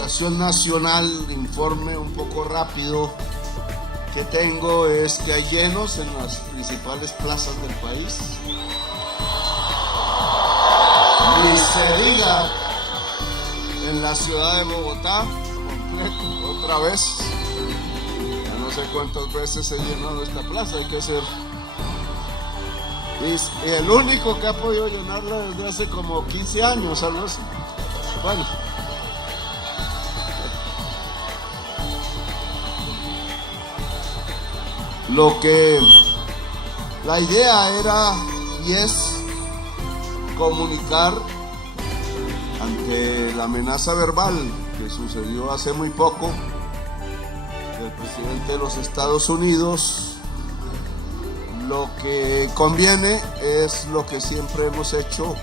actualización nacional, informe un poco rápido que tengo es que hay llenos en las principales plazas del país. Ni se diga en la ciudad de Bogotá, completo, otra vez. Ya no sé cuántas veces se ha llenado esta plaza, hay que ser. Y el único que ha podido llenarla desde hace como 15 años, algo así. Bueno. La idea era y es comunicar ante la amenaza verbal que sucedió hace muy poco del presidente de los Estados Unidos. Lo que conviene es lo que siempre hemos hecho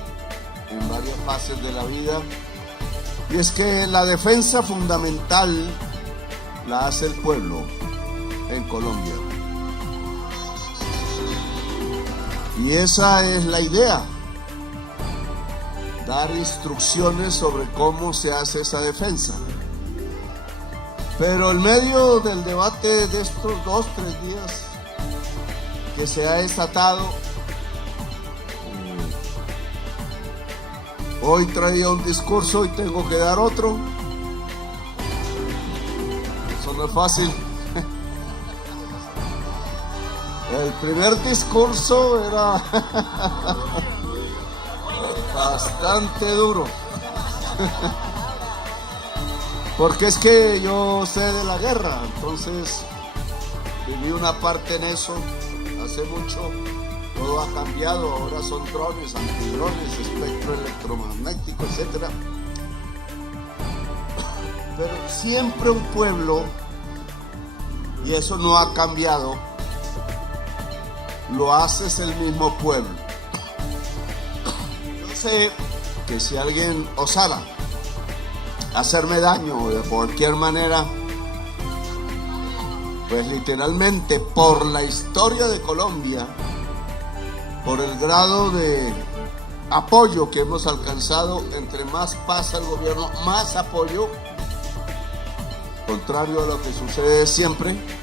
en varias fases de la vida, y es que la defensa fundamental la hace el pueblo en Colombia. Y esa es la idea, dar instrucciones sobre cómo se hace esa defensa. Pero en medio del debate de estos 2-3 días que se ha desatado, hoy traía un discurso y tengo que dar otro. Eso no es fácil. El primer discurso era bastante duro, porque es que yo sé de la guerra, entonces viví una parte en eso hace mucho. Todo ha cambiado, ahora son drones, antidrones, espectro electromagnético, etc. Pero siempre un pueblo, y eso no ha cambiado, lo haces el mismo pueblo. Yo sé que si alguien osara hacerme daño de cualquier manera, pues literalmente por la historia de Colombia, por el grado de apoyo que hemos alcanzado, entre más pasa el gobierno, más apoyo, contrario a lo que sucede siempre.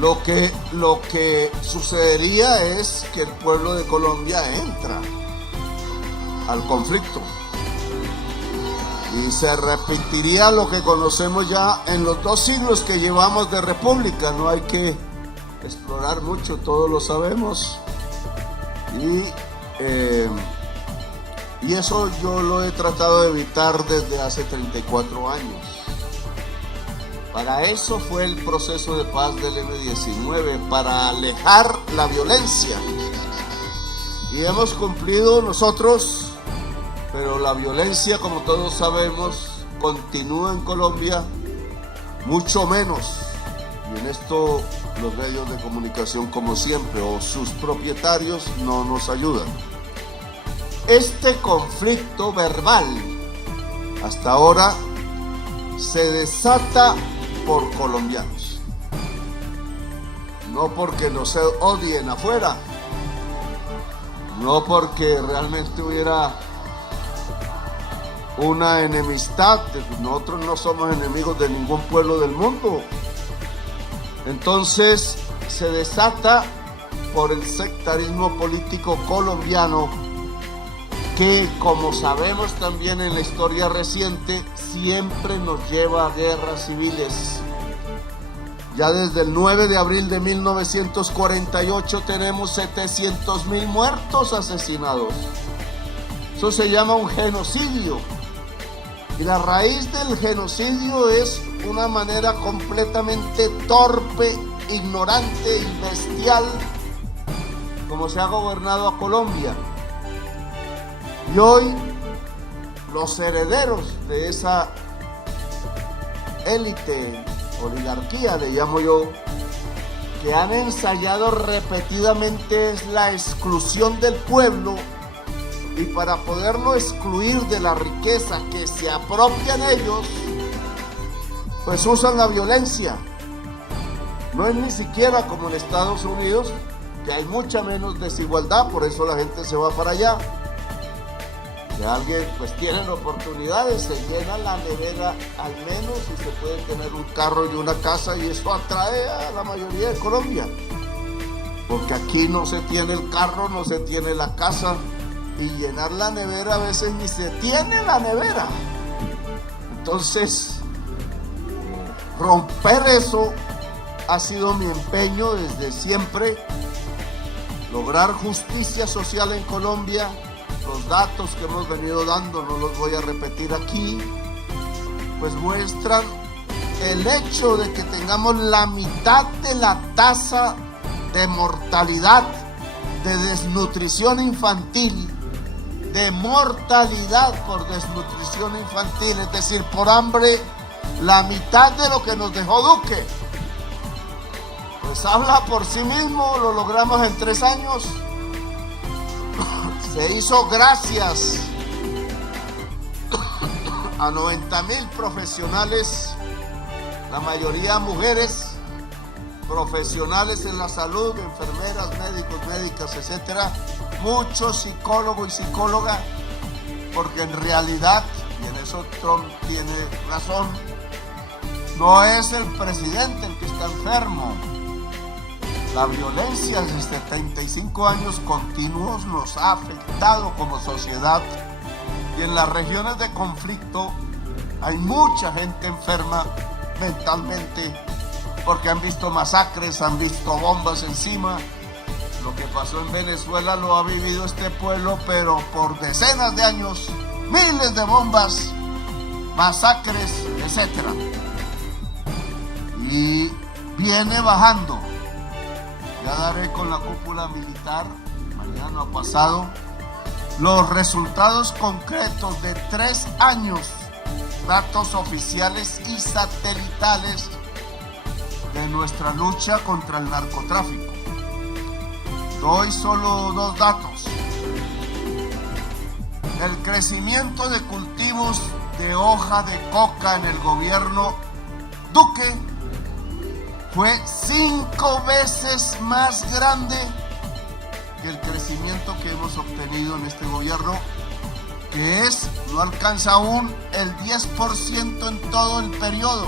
Lo que sucedería es que el pueblo de Colombia entra al conflicto y se repetiría lo que conocemos ya en los 2 siglos que llevamos de república. No hay que explorar mucho, todos lo sabemos, y eso yo lo he tratado de evitar desde hace 34 años. Para eso fue el proceso de paz del M-19, para alejar la violencia. Y hemos cumplido nosotros, pero la violencia, como todos sabemos, continúa en Colombia, mucho menos. Y en esto los medios de comunicación, como siempre, o sus propietarios, no nos ayudan. Este conflicto verbal, hasta ahora, se desata por colombianos, no porque no se odien afuera, no porque realmente hubiera una enemistad. Nosotros no somos enemigos de ningún pueblo del mundo. Entonces se desata por el sectarismo político colombiano, que, como sabemos también en la historia reciente, siempre nos lleva a guerras civiles. Ya desde el 9 de abril de 1948 tenemos 700.000 muertos asesinados. Eso se llama un genocidio. Y la raíz del genocidio es una manera completamente torpe, ignorante y bestial como se ha gobernado a Colombia. Y hoy los herederos de esa élite, oligarquía le llamo yo, que han ensayado repetidamente es la exclusión del pueblo, y para poderlo excluir de la riqueza que se apropian ellos, pues usan la violencia. No es ni siquiera como en Estados Unidos, que hay mucha menos desigualdad, por eso la gente se va para allá. que alguien pues tienen oportunidades, se llena la nevera al menos y se puede tener un carro y una casa, y eso atrae a la mayoría de Colombia, porque aquí no se tiene el carro, no se tiene la casa, y llenar la nevera a veces ni se tiene la nevera. Entonces, romper eso ha sido mi empeño desde siempre. Lograr justicia social en Colombia. Los datos que hemos venido dando, no los voy a repetir aquí, pues muestran el hecho de que tengamos la mitad de la tasa de mortalidad, de desnutrición infantil, de mortalidad por desnutrición infantil, es decir, por hambre, la mitad de lo que nos dejó Duque. Pues habla por sí mismo, lo logramos en 3 años. Se hizo gracias a 90,000 profesionales, la mayoría mujeres, profesionales en la salud, enfermeras, médicos, médicas, etcétera, muchos psicólogos y psicólogas, porque en realidad, y en eso Trump tiene razón, no es el presidente el que está enfermo. La violencia de 75 años continuos nos ha afectado como sociedad, y en las regiones de conflicto hay mucha gente enferma mentalmente porque han visto masacres, han visto bombas encima. Lo que pasó en Venezuela lo ha vivido este pueblo, pero por decenas de años, miles de bombas, masacres, etc. Y viene bajando. Ya daré con la cúpula militar, mañana pasado, los resultados concretos de 3 años, datos oficiales y satelitales de nuestra lucha contra el narcotráfico. Doy solo 2 datos. El crecimiento de cultivos de hoja de coca en el gobierno Duque fue 5 veces más grande que el crecimiento que hemos obtenido en este gobierno, que no alcanza aún el 10% en todo el periodo.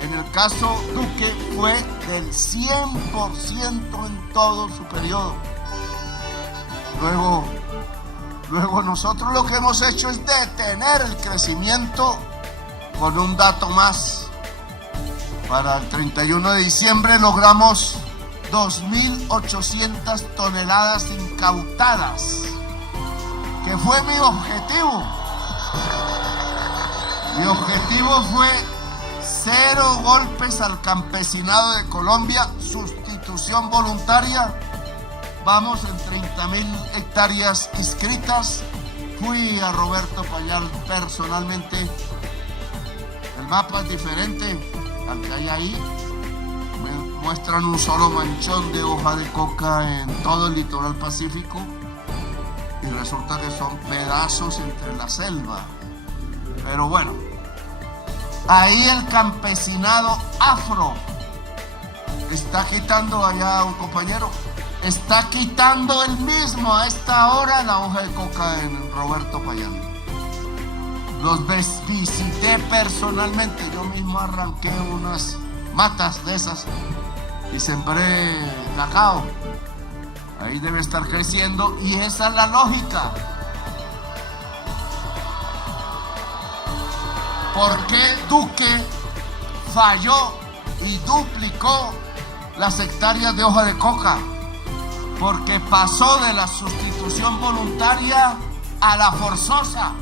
En el caso Duque fue del 100% en todo su periodo. Luego nosotros lo que hemos hecho es detener el crecimiento con un dato más. Para el 31 de diciembre logramos 2.800 toneladas incautadas, que fue mi objetivo. Mi objetivo fue 0 golpes al campesinado de Colombia, sustitución voluntaria. Vamos en 30,000 hectáreas inscritas. Fui a Roberto Payán personalmente. El mapa es diferente al que hay ahí. Me muestran un solo manchón de hoja de coca en todo el litoral pacífico, y resulta que son pedazos entre la selva. Pero bueno, ahí el campesinado afro está quitando, allá un compañero está quitando él mismo a esta hora la hoja de coca en Roberto Payán. Los visité personalmente, yo mismo arranqué unas matas de esas y sembré cacao. Ahí debe estar creciendo, y esa es la lógica. ¿Por qué Duque falló y duplicó las hectáreas de hoja de coca? Porque pasó de la sustitución voluntaria a la forzosa.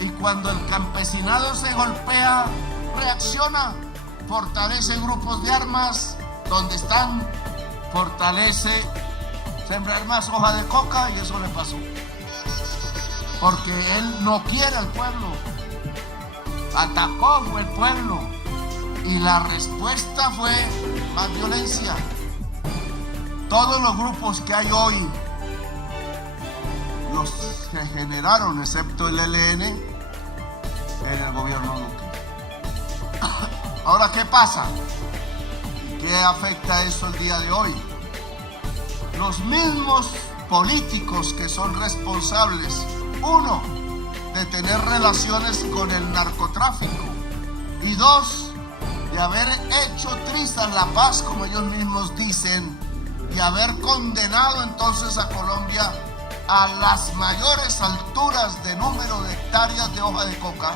Y cuando el campesinado se golpea, reacciona, fortalece grupos de armas donde están, fortalece sembrar más hoja de coca, y eso le pasó. Porque él no quiere al pueblo. Atacó fue el pueblo, y la respuesta fue más violencia. Todos los grupos que hay hoy los se generaron, excepto el ELN, en el gobierno Duque. Ahora, ¿qué pasa? ¿Qué afecta eso el día de hoy? Los mismos políticos que son responsables uno, de tener relaciones con el narcotráfico, y dos, de haber hecho trizas la paz, como ellos mismos dicen, y haber condenado entonces a Colombia a las mayores alturas de número de hectáreas de hoja de coca.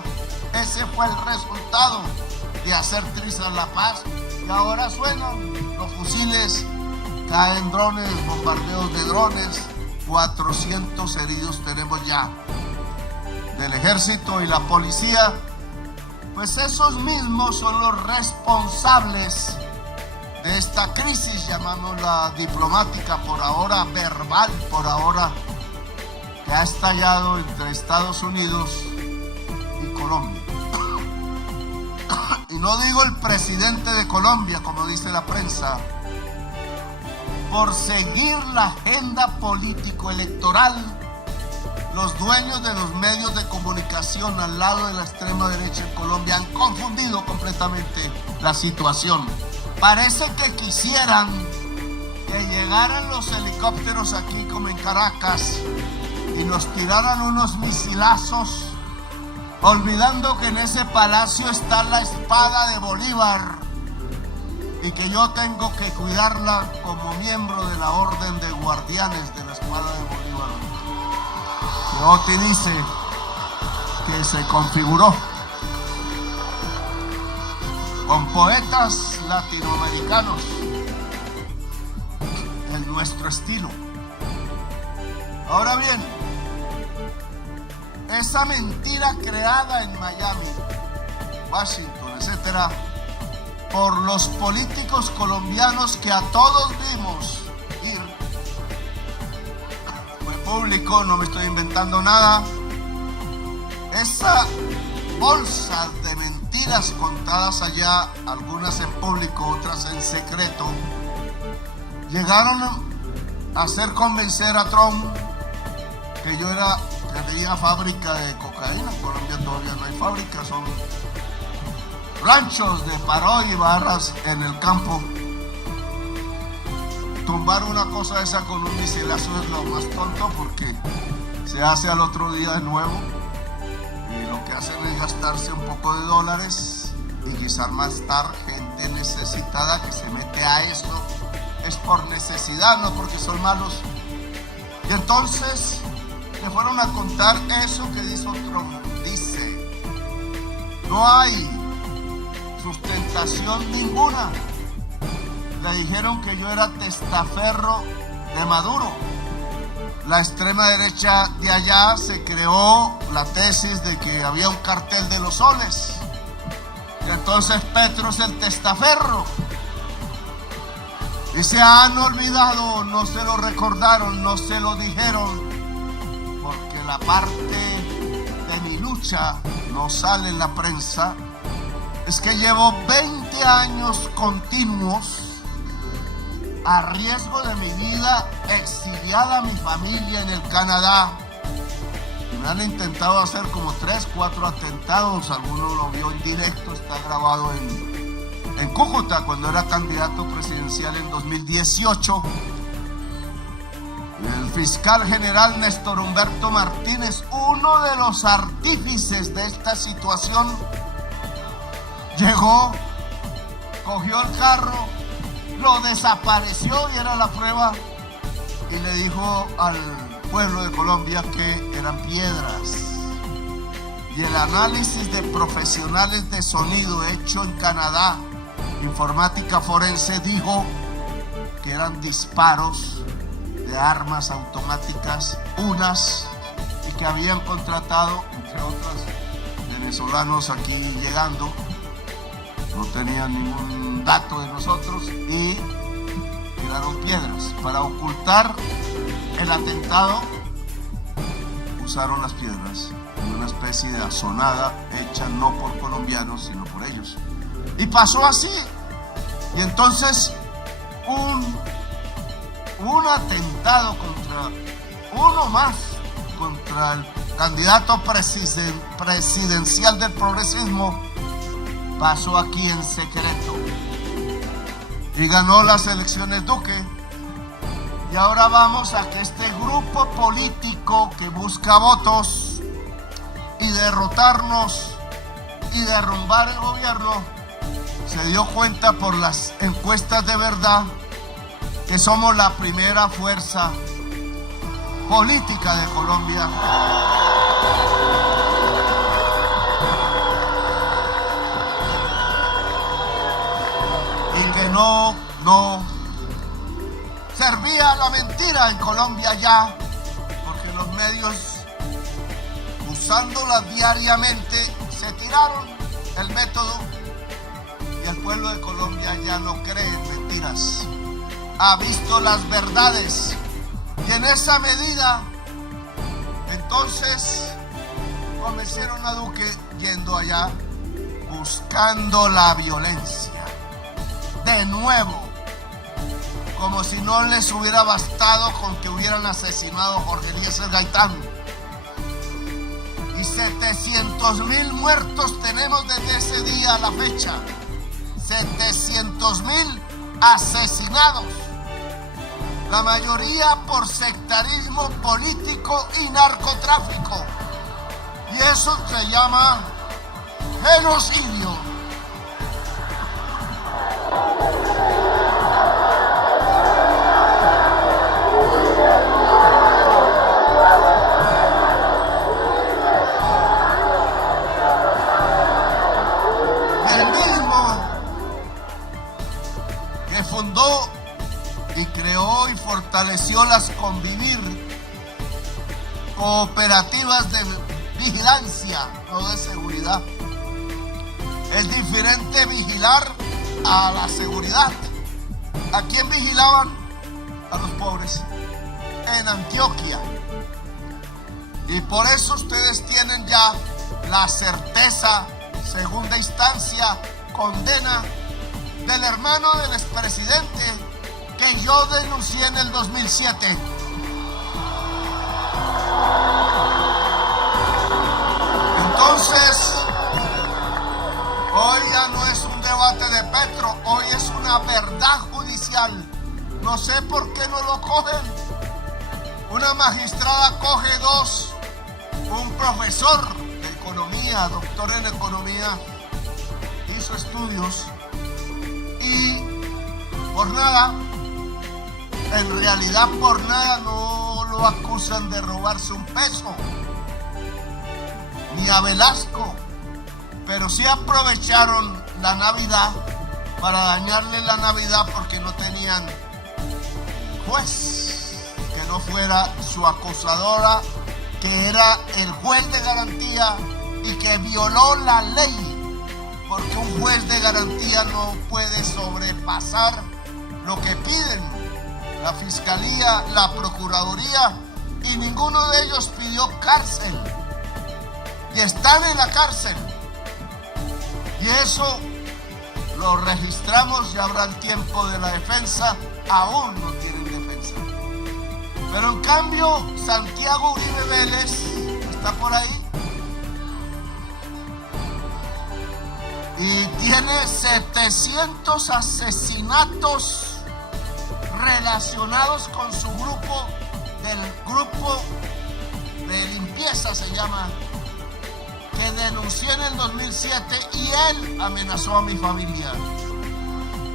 Ese fue el resultado de hacer trizas la paz. Y ahora suenan los fusiles, caen drones, bombardeos de drones, 400 heridos tenemos ya del ejército y la policía. Pues esos mismos son los responsables de esta crisis, llamámosla diplomática, por ahora verbal, por ahora, que ha estallado entre Estados Unidos y Colombia. Y no digo el presidente de Colombia, como dice la prensa, por seguir la agenda político-electoral. Los dueños de los medios de comunicación al lado de la extrema derecha en Colombia han confundido completamente la situación. Parece que quisieran que llegaran los helicópteros aquí como en Caracas y nos tiraran unos misilazos, olvidando que en ese palacio está la espada de Bolívar y que yo tengo que cuidarla como miembro de la orden de guardianes de la espada de Bolívar. Oti dice que se configuró con poetas latinoamericanos en nuestro estilo. Ahora bien, esa mentira creada en Miami, Washington, etcétera, por los políticos colombianos que a todos vimos ir, fue público, no me estoy inventando nada. Esa bolsa de mentiras contadas allá, algunas en público, otras en secreto, llegaron a hacer convencer a Trump que yo tenía fábrica de cocaína. En Colombia todavía no hay fábrica, son ranchos de paro y barras en el campo. Tumbar una cosa esa con un misilazo es lo más tonto, porque se hace al otro día de nuevo y lo que hacen es gastarse un poco de dólares y quizás más tarde gente necesitada que se mete a eso es por necesidad, no porque son malos. Y entonces le fueron a contar eso que hizo Trump. Dice: no hay sustentación ninguna. Le dijeron que yo era testaferro de Maduro. La extrema derecha de allá se creó la tesis de que había un cartel de los soles, y entonces Petro es el testaferro. Y se han olvidado, no se lo recordaron, no se lo dijeron, porque la parte de mi lucha no sale en la prensa. Es que llevo 20 años continuos a riesgo de mi vida, exiliada a mi familia en el Canadá. Y me han intentado hacer como 3, 4 atentados. Alguno lo vio en directo, está grabado en Cúcuta, cuando era candidato presidencial en 2018. Y el fiscal general Néstor Humberto Martínez, uno de los artífices de esta situación, llegó, cogió el carro, lo desapareció, y era la prueba, y le dijo al pueblo de Colombia que eran piedras. Y el análisis de profesionales de sonido hecho en Canadá, informática forense, dijo que eran disparos de armas automáticas, y que habían contratado, entre otras, venezolanos aquí llegando. No tenían ningún dato de nosotros y tiraron piedras. Para ocultar el atentado, usaron las piedras en una especie de asonada hecha no por colombianos, sino por ellos. Y pasó así. Y entonces un atentado contra el candidato presidencial del progresismo pasó aquí en secreto, y ganó las elecciones Duque. Y ahora vamos a que este grupo político que busca votos y derrotarnos y derrumbar el gobierno se dio cuenta por las encuestas de verdad que somos la primera fuerza política de Colombia. Y que no servía la mentira en Colombia ya, porque los medios, usándola diariamente, se tiraron el método y el pueblo de Colombia ya no cree en mentiras. Ha visto las verdades y en esa medida entonces convencieron a Duque yendo allá buscando la violencia de nuevo, como si no les hubiera bastado con que hubieran asesinado a Jorge Eliezer Gaitán. Y 700.000 muertos tenemos desde ese día a la fecha. 700.000 asesinados. La mayoría por sectarismo político y narcotráfico. Y eso se llama genocidio. Fundó y creó y fortaleció las convivir cooperativas de vigilancia, no de seguridad. Es diferente vigilar a la seguridad. ¿A quién vigilaban? A los pobres en Antioquia. Y por eso ustedes tienen ya la certeza, segunda instancia, condena del hermano del expresidente que yo denuncié en el 2007. Entonces, hoy ya no es un debate de Petro, hoy es una verdad judicial. No sé por qué no lo cogen. Una magistrada coge dos, un profesor de economía, doctor en economía, hizo estudios. Y por nada, en realidad por nada no lo acusan de robarse un peso, ni a Velasco, pero sí aprovecharon la Navidad para dañarle la Navidad porque no tenían juez que no fuera su acusadora, que era el juez de garantía y que violó la ley. Porque un juez de garantía no puede sobrepasar lo que piden la Fiscalía, la Procuraduría, y ninguno de ellos pidió cárcel. Y están en la cárcel. Y eso lo registramos, ya habrá el tiempo de la defensa, aún no tienen defensa. Pero en cambio, Santiago Uribe Vélez está por ahí. Y tiene 700 asesinatos relacionados con su grupo de limpieza, se llama, que denuncié en el 2007 y él amenazó a mi familia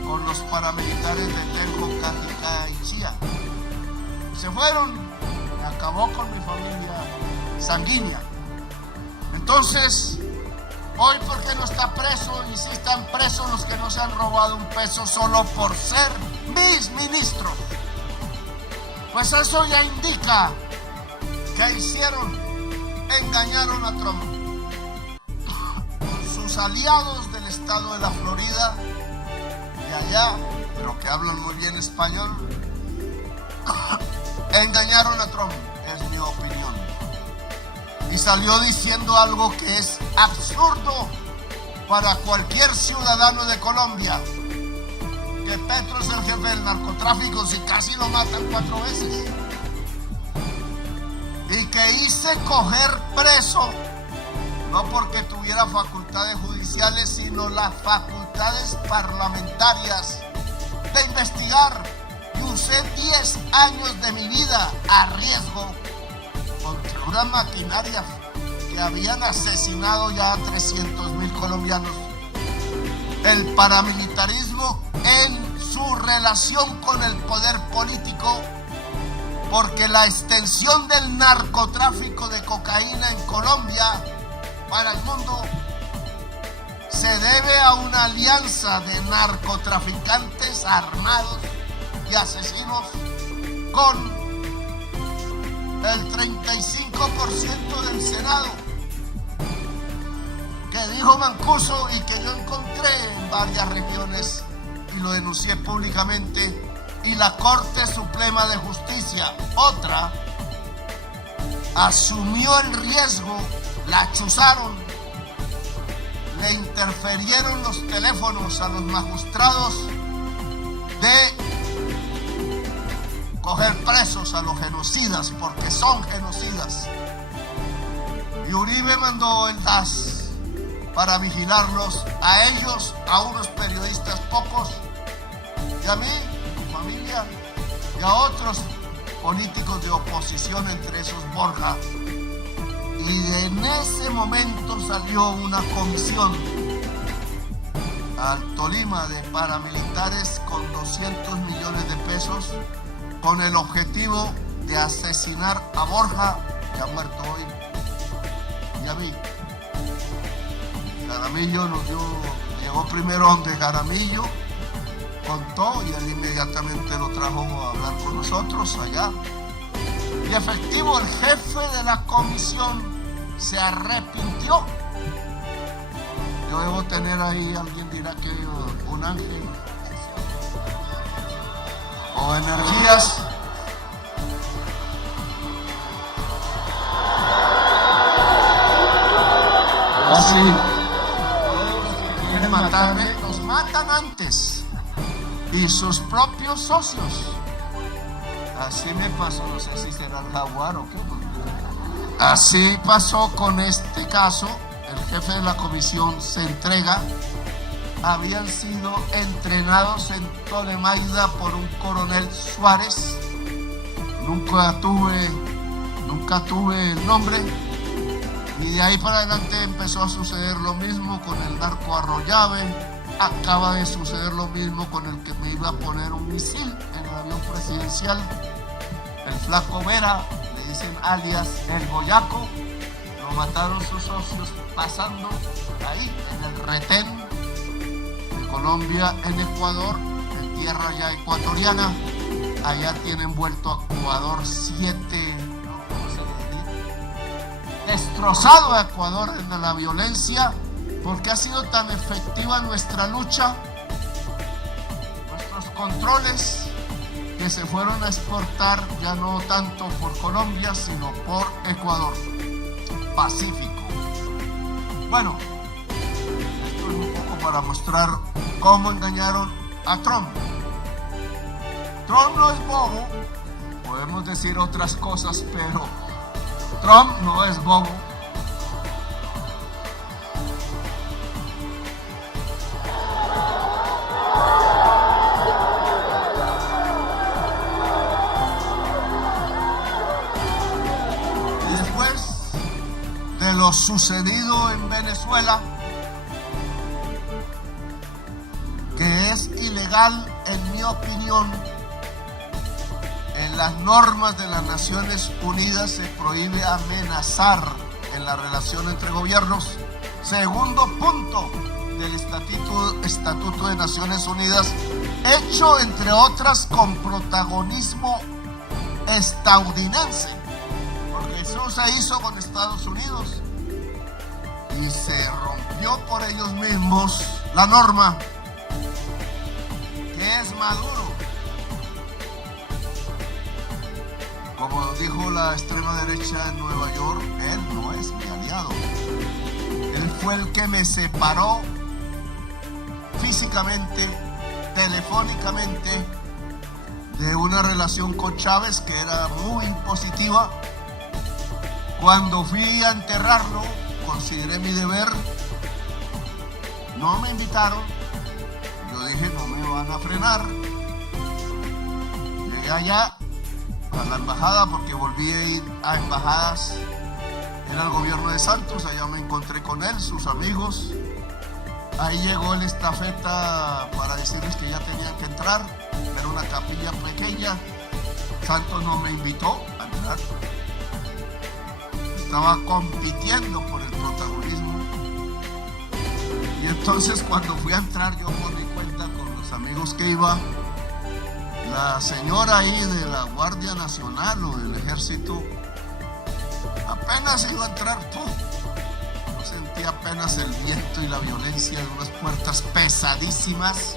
con los paramilitares de Tenjo, Catica y Chía. Se fueron, acabó con mi familia sanguínea. Entonces, hoy, ¿por qué no está preso? Y si están presos los que no se han robado un peso solo por ser mis ministros. Pues eso ya indica que hicieron, engañaron a Trump. Sus aliados del estado de la Florida, de allá, pero que hablan muy bien español, engañaron a Trump, es mi opinión. Y salió diciendo algo que es absurdo para cualquier ciudadano de Colombia, que Petro es el jefe del narcotráfico si casi lo matan 4 veces, y que hice coger preso no porque tuviera facultades judiciales, sino las facultades parlamentarias de investigar y usé 10 años de mi vida a riesgo contra una maquinaria que habían asesinado ya a 300,000 colombianos. El paramilitarismo en su relación con el poder político, porque la extensión del narcotráfico de cocaína en Colombia para el mundo se debe a una alianza de narcotraficantes armados y asesinos con el 35% del Senado, que dijo Mancuso y que yo encontré en varias regiones y lo denuncié públicamente, y la Corte Suprema de Justicia, otra, asumió el riesgo, la chuzaron, le interferieron los teléfonos a los magistrados de coger presos a los genocidas, porque son genocidas. Y Uribe mandó el gas para vigilarlos, a ellos, a unos periodistas pocos, y a mí, mi familia, y a otros políticos de oposición, entre esos Borja. Y en ese momento salió una comisión al Tolima de paramilitares con 200 millones de pesos con el objetivo de asesinar a Borja, que ha muerto hoy, y a mí. Jaramillo llegó primero donde Jaramillo, contó y él inmediatamente lo trajo a hablar con nosotros allá. Y efectivo, el jefe de la comisión se arrepintió. Yo debo tener ahí, alguien dirá que un ángel o energías. Así, quieren matarme, los matan antes, y sus propios socios. Así me pasó, no sé si será el jaguar o qué. Así pasó con este caso. El jefe de la comisión se entrega. Habían sido entrenados en Tolemaida por un coronel Suárez. Nunca tuve el nombre. Y de ahí para adelante empezó a suceder lo mismo con el narco Arroyave. Acaba de suceder lo mismo con el que me iba a poner un misil en el avión presidencial, el Flaco Vera, le dicen alias el Boyaco. Lo mataron sus socios pasando ahí en el retén de Colombia en Ecuador, en tierra ya ecuatoriana. Allá tienen vuelto a Ecuador 7, destrozado a Ecuador en la violencia, porque ha sido tan efectiva nuestra lucha, nuestros controles, que se fueron a exportar ya no tanto por Colombia, sino por Ecuador. Pacífico. Bueno, esto es un poco para mostrar cómo engañaron a Trump. Trump no es bobo, podemos decir otras cosas, pero Trump no es bobo. Lo sucedido en Venezuela, que es ilegal en mi opinión. En las normas de las Naciones Unidas se prohíbe amenazar en la relación entre gobiernos. Segundo punto del Estatuto de Naciones Unidas, hecho entre otras con protagonismo estadounidense, porque eso se hizo con Estados Unidos. Y se rompió por ellos mismos la norma, que es Maduro. Como dijo la extrema derecha en Nueva York, él no es mi aliado. Él fue el que me separó físicamente, telefónicamente, de una relación con Chávez que era muy impositiva. Cuando fui a enterrarlo, consideré mi deber. No me invitaron. Yo dije, no me van a frenar. llegué allá a la embajada, porque volví a ir a embajadas, era el gobierno de Santos, allá me encontré con él, sus amigos. Ahí llegó el estafeta para decirles que ya tenían que entrar, era una capilla pequeña. Santos no me invitó a entrar, estaba compitiendo por el protagonismo. Y entonces cuando fui a entrar, yo por mi cuenta, con los amigos que iba, la señora ahí de la Guardia Nacional o del Ejército apenas iba a entrar, yo sentí apenas el viento y la violencia de unas puertas pesadísimas,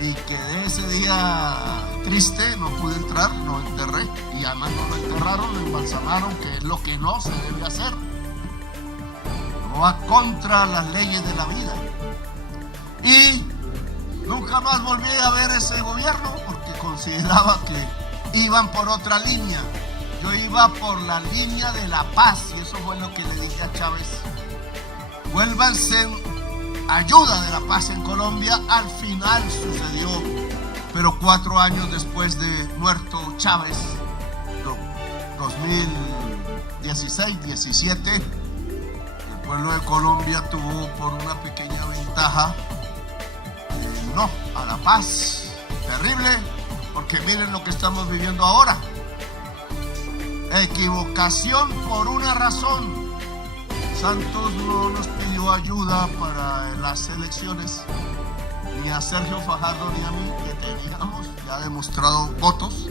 y quedé ese día triste, no pude entrar, lo enterré, y además no lo enterraron, lo embalsamaron, que es lo que no se debe hacer. No va contra las leyes de la vida. Y nunca más volví a ver ese gobierno, porque consideraba que iban por otra línea. Yo iba por la línea de la paz, y eso fue lo que le dije a Chávez: vuélvanse ayuda de la paz en Colombia. Al final sucedió, pero 4 años después de muerto Chávez, 2016-17, el pueblo de Colombia tuvo por una pequeña ventaja no a la paz. Terrible, porque miren lo que estamos viviendo ahora. Equivocación por una razón. Santos no nos pidió ayuda para las elecciones, ni a Sergio Fajardo ni a mí, que teníamos ya demostrado votos,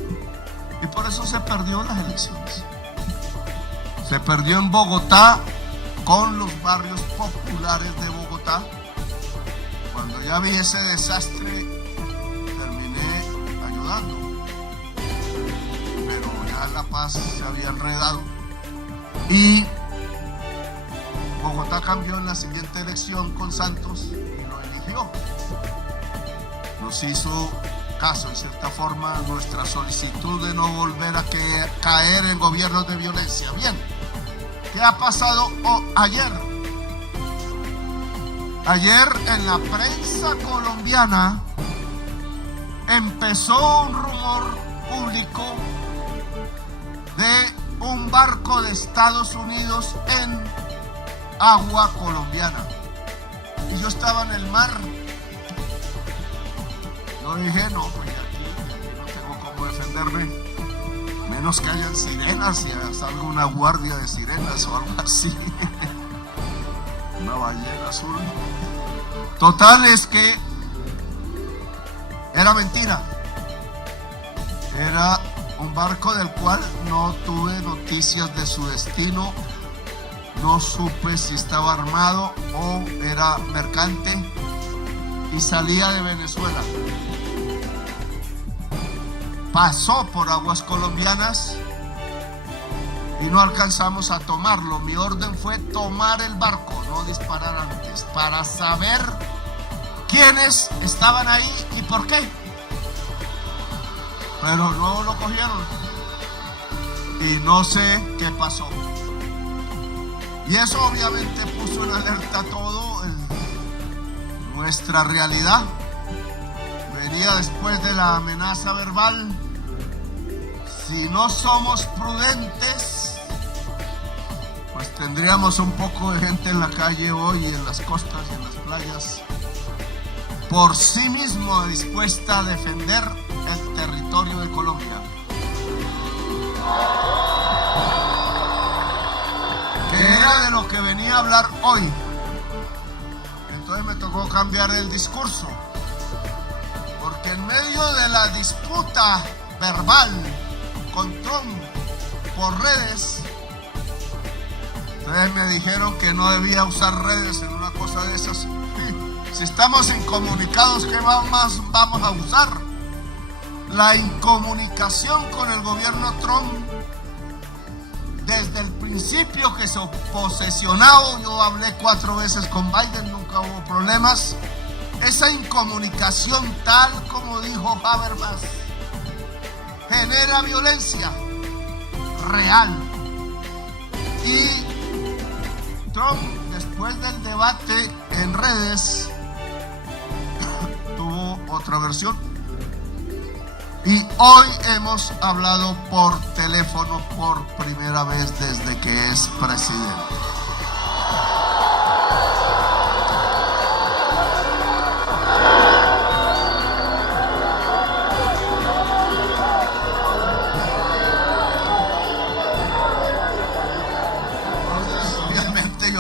y por eso se perdió las elecciones. Se perdió en Bogotá, con los barrios populares de Bogotá. Cuando ya vi ese desastre, terminé ayudando, pero ya la paz se había enredado, y Bogotá cambió en la siguiente elección con Santos y lo eligió. Nos hizo caso, en cierta forma, nuestra solicitud de no volver a caer en gobiernos de violencia. Bien, ¿qué ha pasado ayer? Ayer en la prensa colombiana empezó un rumor público de un barco de Estados Unidos en agua colombiana, y yo estaba en el mar. Yo dije, no, pues aquí no tengo cómo defenderme, menos que hayan sirenas y salga una guardia de sirenas o algo así. Una ballena azul. Total, es que era mentira. Era un barco del cual no tuve noticias de su destino. No supe si estaba armado o era mercante, y salía de Venezuela. Pasó por aguas colombianas y no alcanzamos a tomarlo. Mi orden fue tomar el barco, no disparar antes, para saber quiénes estaban ahí y por qué. Pero no lo cogieron y no sé qué pasó. Y eso obviamente puso en alerta todo nuestra realidad. Venía después de la amenaza verbal. Si no somos prudentes, pues tendríamos un poco de gente en la calle hoy, en las costas y en las playas, por sí mismo dispuesta a defender el territorio de Colombia. Que era de lo que venía a hablar hoy. Entonces me tocó cambiar el discurso, porque en medio de la disputa verbal con Trump por redes, ustedes me dijeron que no debía usar redes en una cosa de esas. Si estamos incomunicados, ¿qué más vamos a usar? La incomunicación con el gobierno Trump, desde el principio que se posesionó, yo hablé 4 veces con Biden, nunca hubo problemas. Esa incomunicación, tal como dijo Habermas, genera violencia real. Y Trump, después del debate en redes, tuvo otra versión. Y hoy hemos hablado por teléfono por primera vez desde que es presidente.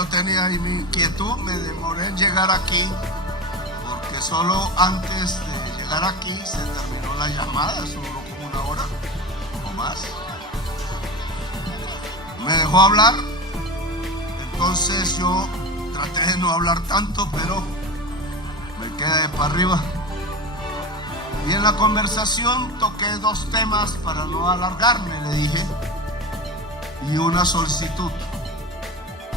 Tenía ahí mi inquietud, me demoré en llegar aquí porque solo antes de llegar aquí se terminó la llamada, eso duró como una hora o más. Me dejó hablar, entonces yo traté de no hablar tanto, pero me quedé para arriba. Y en la conversación toqué dos temas para no alargarme, le dije, y una solicitud: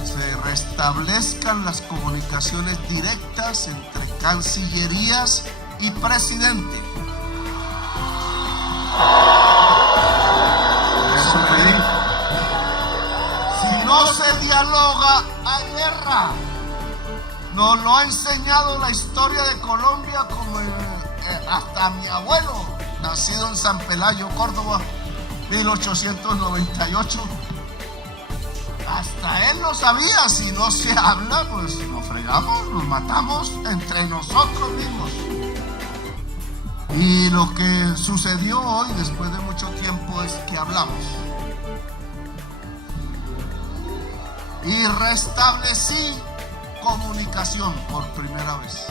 se restablezcan las comunicaciones directas entre cancillerías y presidente. Eso pedí. Si no se dialoga, hay guerra. Nos lo ha enseñado la historia de Colombia, como hasta mi abuelo, nacido en San Pelayo, Córdoba, 1898. Hasta él lo sabía: si no se habla, pues nos fregamos, nos matamos entre nosotros mismos. Y lo que sucedió hoy, después de mucho tiempo, es que hablamos. Y restablecí comunicación por primera vez.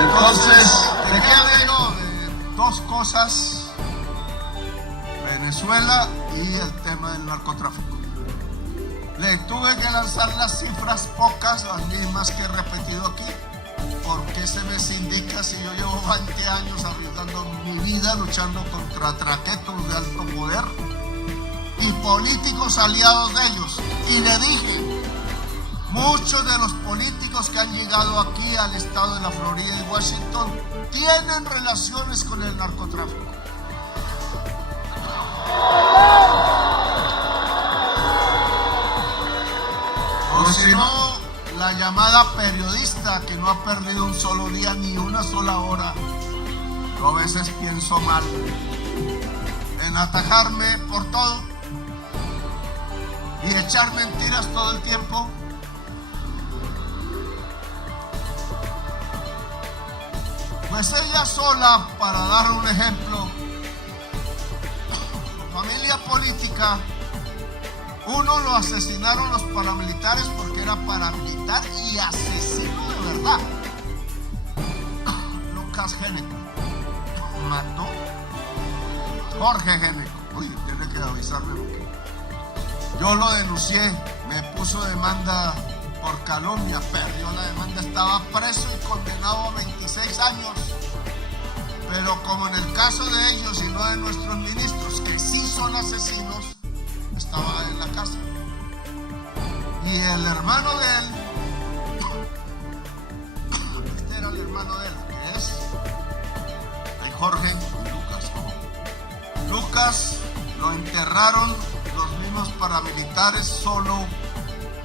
Entonces, ¿de qué hablé yo? De dos cosas: Venezuela y el tema del narcotráfico. Le tuve que lanzar las cifras pocas, las mismas que he repetido aquí, porque se me indica si yo llevo 20 años arriesgando mi vida luchando contra traquetos de alto poder y políticos aliados de ellos. Y le dije: muchos de los políticos que han llegado aquí al estado de la Florida y Washington tienen relaciones con el narcotráfico. O si no, la llamada periodista que no ha perdido un solo día ni una sola hora. Yo a veces pienso mal en atajarme por todo y echar mentiras todo el tiempo. Pues ella sola, para dar un ejemplo, familia política, uno lo asesinaron los paramilitares porque era paramilitar y asesino de verdad. Lucas Géneco mató Jorge Géneco. Oye, tiene que avisarme porque yo lo denuncié, me puso demanda por calumnia, perdió la demanda, estaba preso y condenado a 26 años. Pero como en el caso de ellos y no de nuestros ministros, que sí son asesinos, estaba en la casa. Y el hermano de él, este era el hermano de él, que es el Jorge y Lucas. Lucas lo enterraron los mismos paramilitares, solo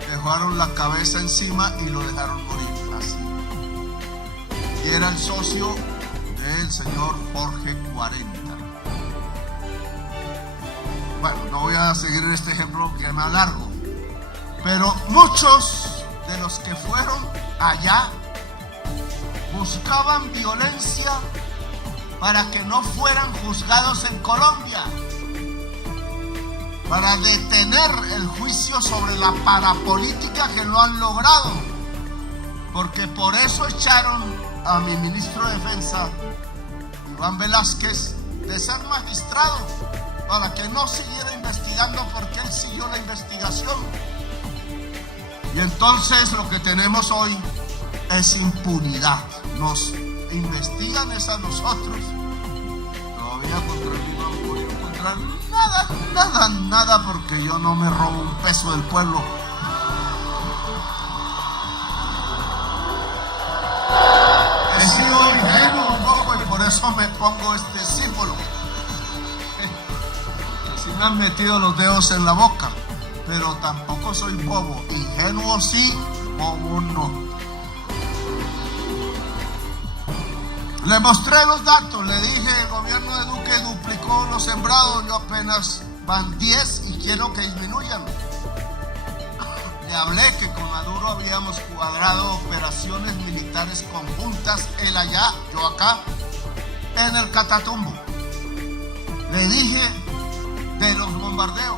dejaron la cabeza encima y lo dejaron morir así. Y era el socio del señor Jorge 40. Bueno, no voy a seguir este ejemplo que me alargo, pero muchos de los que fueron allá buscaban violencia para que no fueran juzgados en Colombia, para detener el juicio sobre la parapolítica que lo han logrado, porque por eso echaron a mi ministro de Defensa, Iván Velázquez, de ser magistrado, para que no siguiera investigando, porque él siguió la investigación. Y entonces lo que tenemos hoy es impunidad. Nos investigan es a nosotros. Todavía contra mí no han podido encontrar nada, porque yo no me robo un peso del pueblo. He sido ingenuo un poco y por eso me pongo este símbolo. Porque si me han metido los dedos en la boca. pero tampoco soy bobo. Ingenuo sí, bobo no. Le mostré los datos, le dije, el gobierno de Duque duplicó los sembrados, yo apenas van 10 y quiero que disminuyan. Le hablé que con Maduro habíamos cuadrado operaciones militares conjuntas, él allá, yo acá, en el Catatumbo. Le dije de los bombardeos,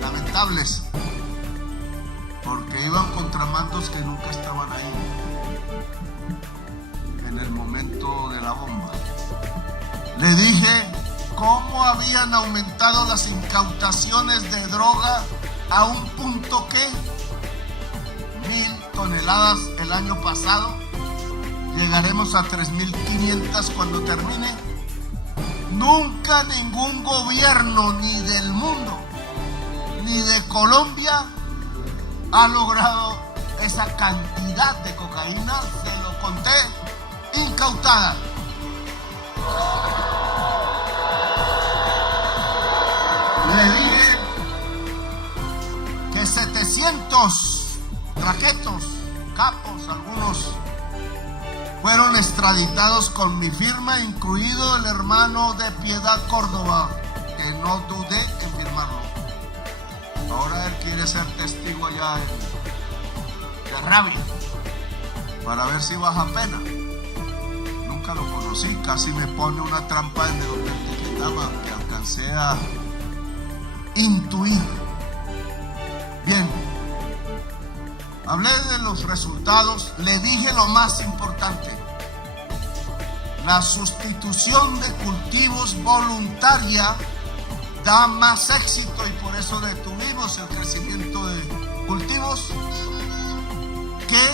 lamentables, porque iban contramandos que nunca estaban ahí en el momento de la bomba. Le dije cómo habían aumentado las incautaciones de droga a un punto que 1.000 toneladas el año pasado, llegaremos a 3.500 cuando termine. Nunca ningún gobierno ni del mundo ni de Colombia ha logrado esa cantidad de cocaína, se lo conté, incautada. Le dije que 700 traquetos, capos, algunos fueron extraditados con mi firma, incluido el hermano de Piedad Córdoba, que no dudé en firmarlo. Ahora él quiere ser testigo allá de Rabia, para ver si baja pena. Nunca lo conocí, casi me pone una trampa en el hotel de Quintama, que alcancé a intuir. Bien, hablé de los resultados, le dije lo más importante: la sustitución de cultivos voluntaria da más éxito, y por eso detuvimos el crecimiento de cultivos, que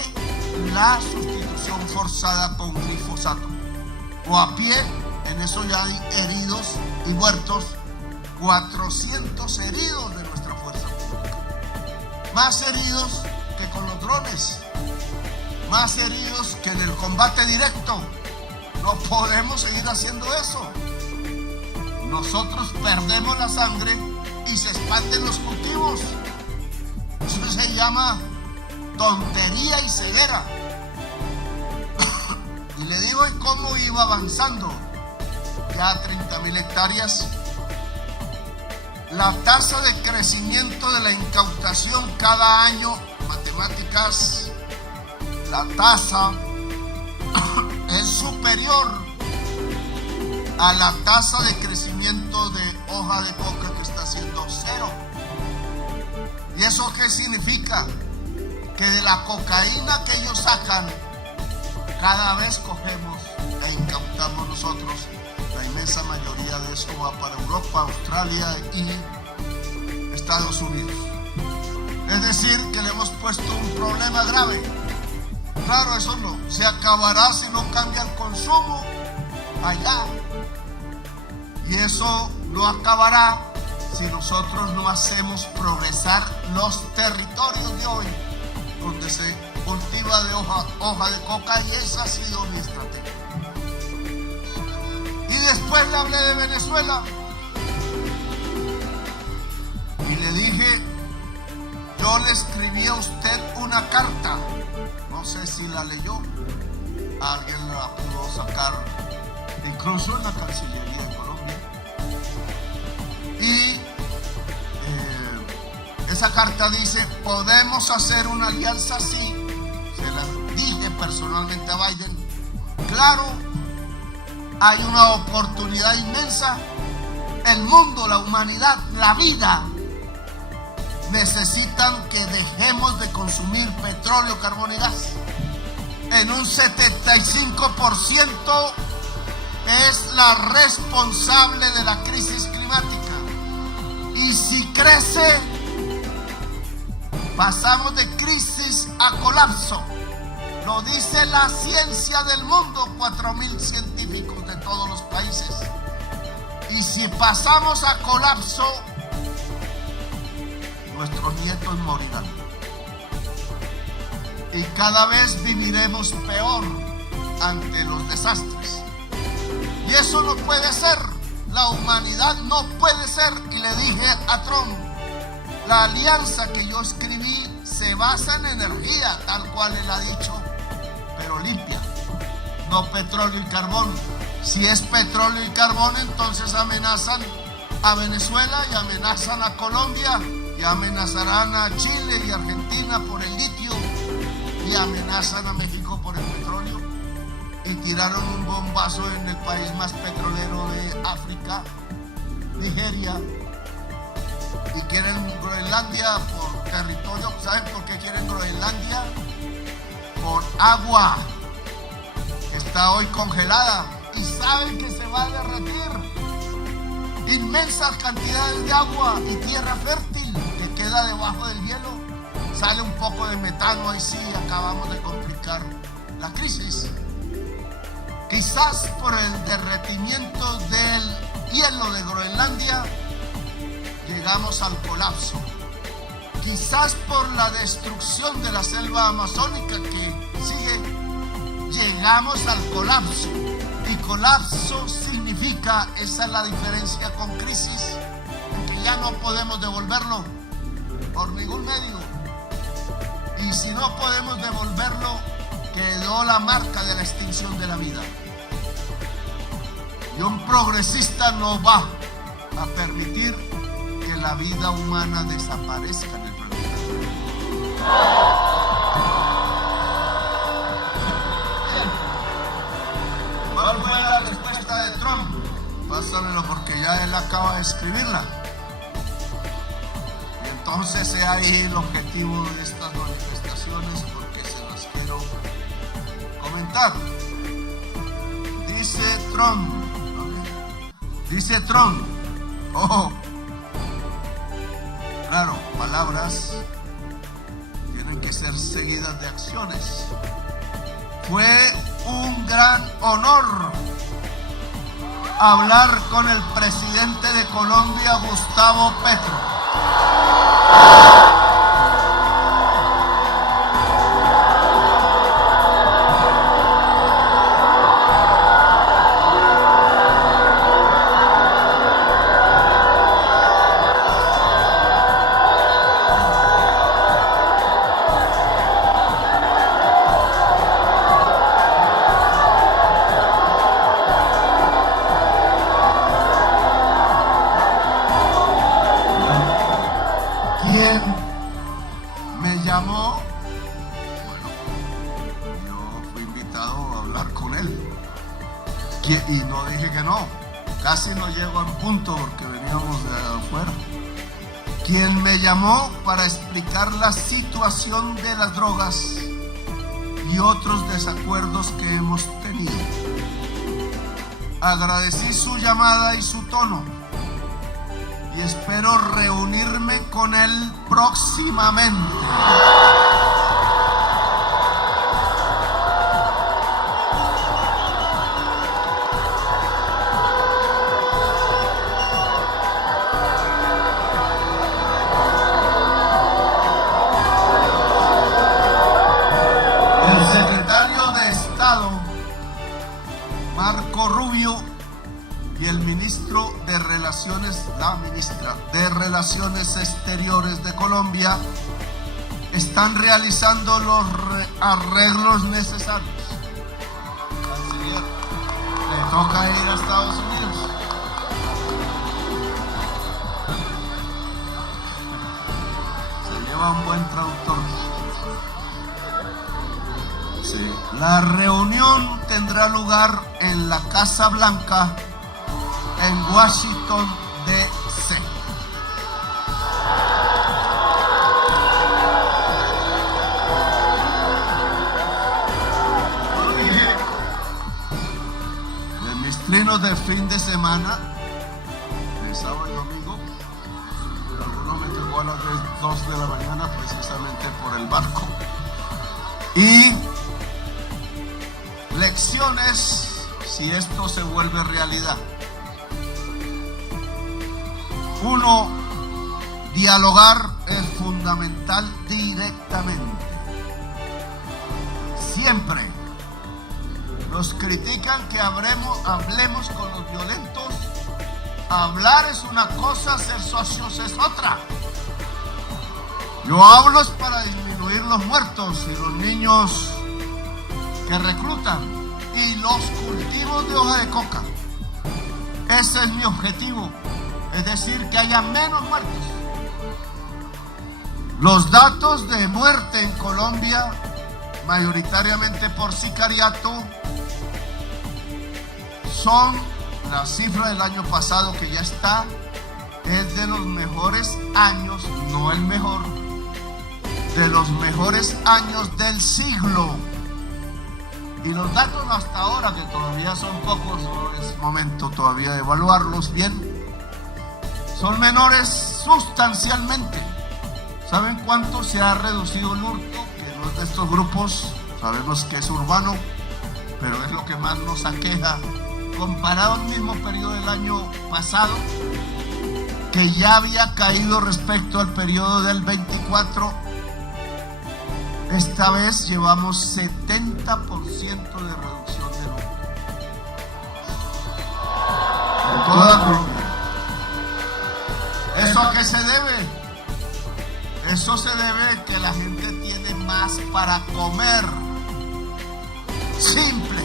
la sustitución forzada con glifosato. O a pie, en eso ya hay heridos y muertos, 400 heridos de nuestra fuerza pública. Más heridos que con los drones, más heridos que en el combate directo. No podemos seguir haciendo eso. Nosotros perdemos la sangre y se expanden los cultivos. Eso se llama tontería y ceguera. Y le digo, ¿y cómo iba avanzando? Ya 30.000 hectáreas. La tasa de crecimiento de la incautación cada año, matemáticas, la tasa es superior a la tasa de crecimiento de hoja de coca, que está siendo 0. ¿Y eso qué significa? Que de la cocaína que ellos sacan, cada vez cogemos e incautamos nosotros. La inmensa mayoría de eso va para Europa, Australia y Estados Unidos. Es decir, que le hemos puesto un problema grave. Claro, eso no se acabará si no cambia el consumo allá. Y eso no acabará si nosotros no hacemos progresar los territorios de hoy, donde se cultiva de hoja de coca, y esa ha sido mi estrategia. Y después le hablé de Venezuela y le dije, yo le escribí a usted una carta, no sé si la leyó, alguien la pudo sacar incluso en la Cancillería de Colombia, y esa carta dice, podemos hacer una alianza así. Se la dije personalmente a Biden. Claro, hay una oportunidad inmensa. El mundo, la humanidad, la vida necesitan que dejemos de consumir petróleo, carbón y gas. En un 75% es la responsable de la crisis climática. Y si crece, pasamos de crisis a colapso. Lo dice la ciencia del mundo, 4.000 científicos de todos los países. Y si pasamos a colapso, nuestros nietos morirán. Y cada vez viviremos peor ante los desastres. Y eso no puede ser. La humanidad no puede ser. Y le dije a Trump, La alianza que yo escribí se basa en energía, tal cual él ha dicho, pero limpia, no petróleo y carbón. Si es petróleo y carbón, entonces amenazan a Venezuela y amenazan a Colombia y amenazarán a Chile y Argentina por el litio y amenazan a México por el petróleo y tiraron un bombazo en el país más petrolero de África, Nigeria, y quieren Groenlandia por territorio. ¿Saben por qué quieren Groenlandia? Por agua. Está hoy congelada y saben que se va a derretir. Inmensas cantidades de agua y tierra fértil que queda debajo del hielo. Sale un poco de metano, ahí sí acabamos de complicar la crisis. Quizás por el derretimiento del hielo de Groenlandia llegamos al colapso. Quizás por la destrucción de la selva amazónica que sigue, llegamos al colapso. Y colapso significa, esa es la diferencia con crisis, que ya no podemos devolverlo por ningún medio. Y si no podemos devolverlo, quedó la marca de la extinción de la vida. Y un progresista no va a permitir que la vida humana desaparezca en el planeta. ¿Cuál fue la respuesta de Trump? Pásamelo porque ya él acaba de escribirla. Y entonces he ahí el objetivo de estas manifestaciones, porque se las quiero comentar. Dice Trump, ojo, claro, palabras tienen que ser seguidas de acciones. Fue un gran honor hablar con el presidente de Colombia, Gustavo Petro. Me llamó, bueno, yo fui invitado a hablar con él y no dije que no, casi no llego al punto porque veníamos de afuera. Quien me llamó para explicar la situación de las drogas y otros desacuerdos que hemos tenido. Agradecí su llamada y su tono, y espero reunirme con él próximamente. El secretario de Estado, Marco Rubio, y el ministro de Relaciones, la ministra de Relaciones Exteriores de Colombia, están realizando los arreglos necesarios. Canciller, le toca ir a Estados Unidos. Se lleva un buen traductor. Sí. La reunión tendrá lugar en la Casa Blanca, en Washington, D.C. De mis trinos de fin de semana, de sábado y domingo, alguno me llegó a las 2 de la mañana precisamente por el barco. Y lecciones si esto se vuelve realidad. 1. Dialogar es fundamental directamente. Siempre nos critican que hablemos con los violentos. Hablar es una cosa, ser socios es otra. Yo hablo es para disminuir los muertos y los niños que reclutan y los cultivos de hoja de coca. Ese es mi objetivo, es decir, que haya menos muertos. Los datos de muerte en Colombia, mayoritariamente por sicariato, son la cifra del año pasado que ya está, es de los mejores años, no el mejor, de los mejores años del siglo. Y los datos hasta ahora, que todavía son pocos, no es momento todavía de evaluarlos bien, son menores sustancialmente. ¿Saben cuánto se ha reducido el hurto? Que no es de estos grupos, sabemos que es urbano, pero es lo que más nos aqueja. Comparado al mismo periodo del año pasado, que ya había caído respecto al periodo del 24, esta vez llevamos 70% de reducción de hurto. En toda Colombia. ¿Eso a qué se debe? Eso se debe que la gente tiene más para comer. Simple.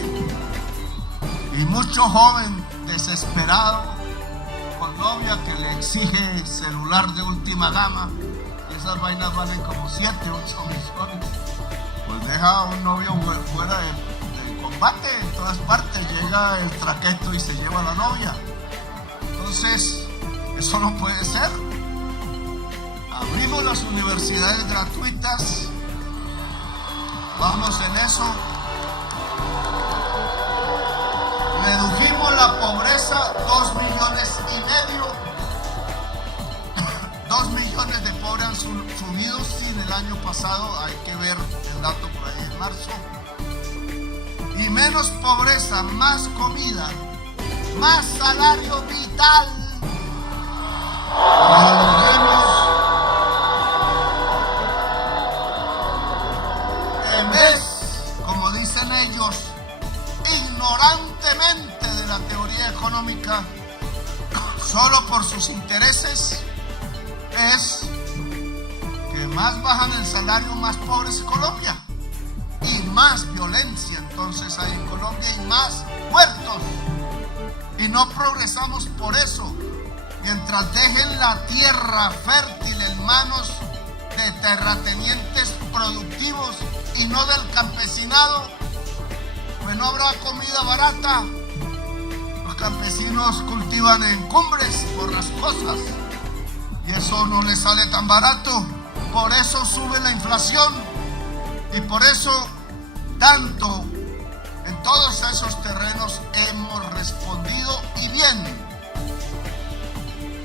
Y mucho joven desesperado con novia que le exige celular de última gama, y esas vainas valen como 7, 8 millones. Pues deja a un novio fuera de combate, en todas partes llega el traqueto y se lleva a la novia. Entonces, eso no puede ser. Abrimos las universidades gratuitas, vamos en eso. Redujimos la pobreza, 2,5 millones. 2 millones de pobres han subido sin el año pasado, hay que ver el dato por ahí en marzo. Y menos pobreza, más comida, más salario vital. En vez, como dicen ellos, ignorantemente de la teoría económica, solo por sus intereses, es que más bajan el salario, más pobre es Colombia y más violencia entonces hay en Colombia y más muertos, y no progresamos por eso. Mientras dejen la tierra fértil en manos de terratenientes productivos y no del campesinado, pues no habrá comida barata. Los campesinos cultivan en cumbres borrascosas y eso no les sale tan barato. Por eso sube la inflación y por eso tanto en todos esos terrenos hemos respondido, y bien.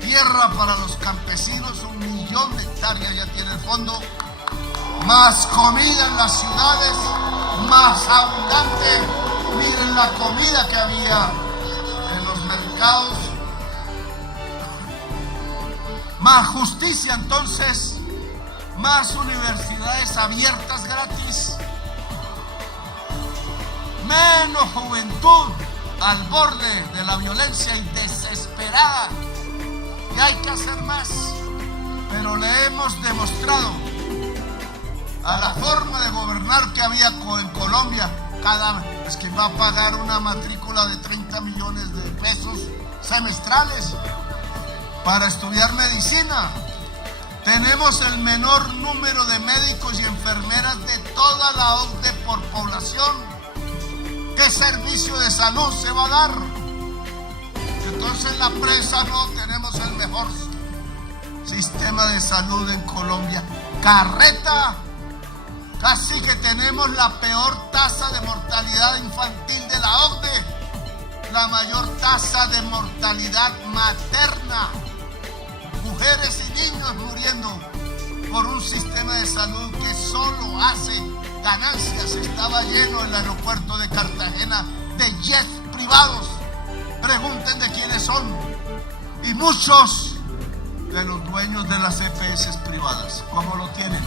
Tierra para los campesinos, 1 millón de hectáreas ya tiene el fondo, más comida en las ciudades, más abundante. Miren la comida que había en los mercados. Más justicia entonces, más universidades abiertas gratis, menos juventud al borde de la violencia y desesperada. Y hay que hacer más, pero le hemos demostrado a la forma de gobernar que había en Colombia. Cada vez que va a pagar una matrícula de 30 millones de pesos semestrales para estudiar medicina. Tenemos el menor número de médicos y enfermeras de toda la OCDE por población. ¿Qué servicio de salud se va a dar? Entonces la prensa no, tenemos el mejor sistema de salud en Colombia. Carreta, casi que tenemos la peor tasa de mortalidad infantil de la OCDE, la mayor tasa de mortalidad materna, mujeres y niños muriendo por un sistema de salud que solo hace ganancias. Estaba lleno el aeropuerto de Cartagena de jets privados. Pregunten de quiénes son. Y muchos de los dueños de las EPS privadas, ¿cómo lo tienen?